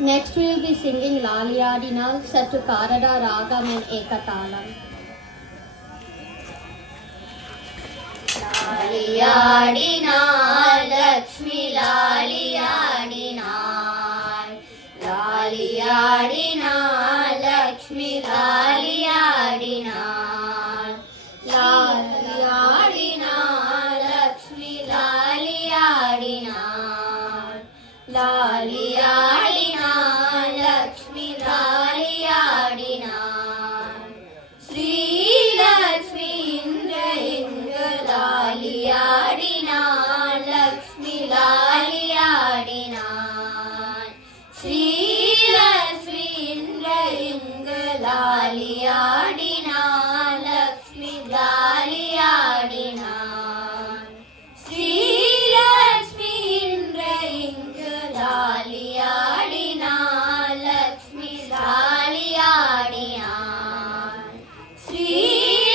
Next we will be singing Laliyadinal set to Karada Ragam and Ekatalam. Laliyadinal Lakshmi Laliyadinal, Laliyadinal Lakshmi Laliyadinal, Laliyadinal Lakshmi Laliyadinal, Laliyadinal Lakshmi Laliyadinal, Sri Lakshmi Indra Indra Laliyadinal, Lakshmi Laliyadinal, Sri Lakshmi Indra Indra Laliyadinal, Lakshmi Laliyadinal, Sri Lakshmi Indra Indra Laliyadinal, Lakshmi Laliyadinal, Sri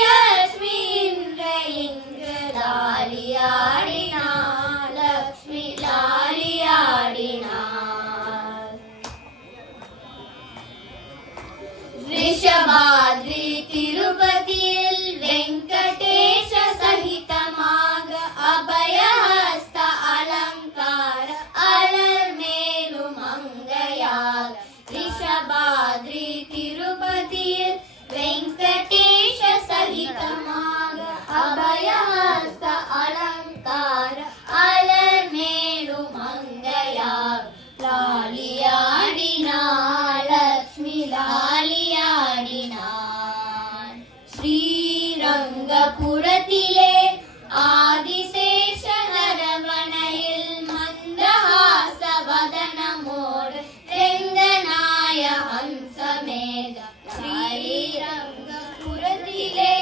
Lakshmi Indra Indra Laliyadinal, Lakshmi Laliyadinal. Rishabhadri Tirupatil Venkatesha Sahitamaga Abhayahasta Alankara Alarmelu Mangayaga. Rishabhadri Tirupatil Venkatesha Sahitamaga Abhayahasta Alankara Alarmelu Mangayaga. Laliyadinal Lakshmi Laliyadinal, Srirangapurathile Adisesha Naravanayil Mandahasa Vadanamodu Renganaya Hansamega. Srirangapurathile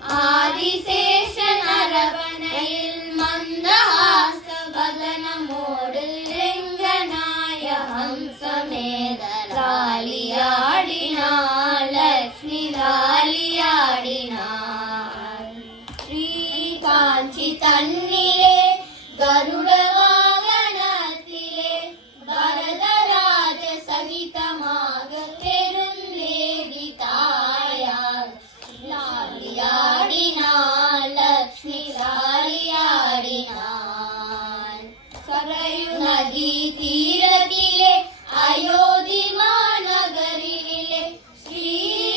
Adisesha Naravanayil Mandahasa Vadanamodu Renganaya Hansamega. Laliyadinal Lakshmi Laliyadinal, Sri Kanchi Tannile Garuda Vaganatile Varadaraja Sahitamaga Perunlevi Tayag. Laliyadinal Lakshmi Laliyadinal, Sarayu Nadi Tiratile Ayodhi Managarinile Sri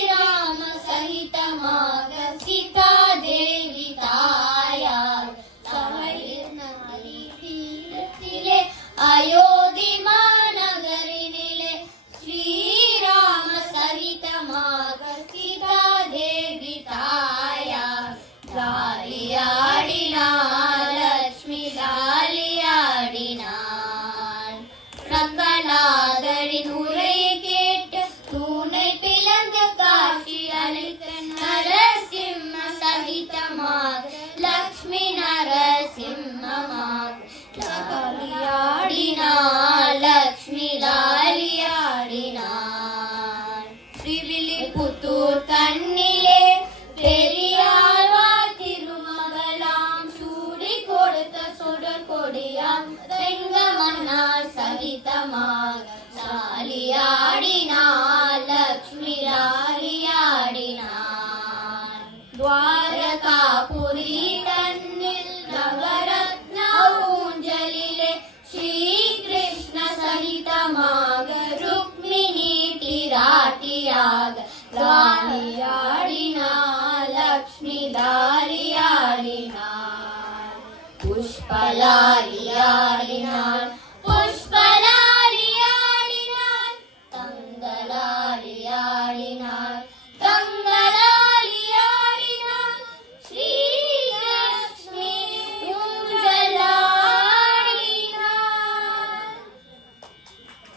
Rama Sahitamaga Sita Devi Tayag. Sarayu Nadi Tiratile Ayodhi Managarinile Sri Rama Sahitamaga Sita Devi Tayag. Laliyadinal Lakshmi Laliyadinal, Ranganatharin உரையை கேட்டு தூணை பிளந்த காட்சி அளித்த நரசிம்ம சகிதமாக லக்ஷ்மி நரசிம்மமாக. லாலியாடினாள் லக்ஷ்மி லாலியாடினாள், ஸ்ரீவில்லிபுத்தூர் தன்னிலே பெரியாழ்வார் திருமகளாம் சூடி கொடுத்த சுடர் கொடியாம் செங்கமன்னார் சகிதமாக. லாலியாடினாள் லக்ஷ்மி லாலியாடினாள், துவாரகாபுரி தன்னில் நவரத்ன ஊஞ்சலிலே ஸ்ரீ கிருஷ்ண சகிதமாக ருக்மிணி பிராட்டியாக. லாலியாடினாள் லக்ஷ்மி லாலியாடினாள், புஷ்பலாலியாடினாள்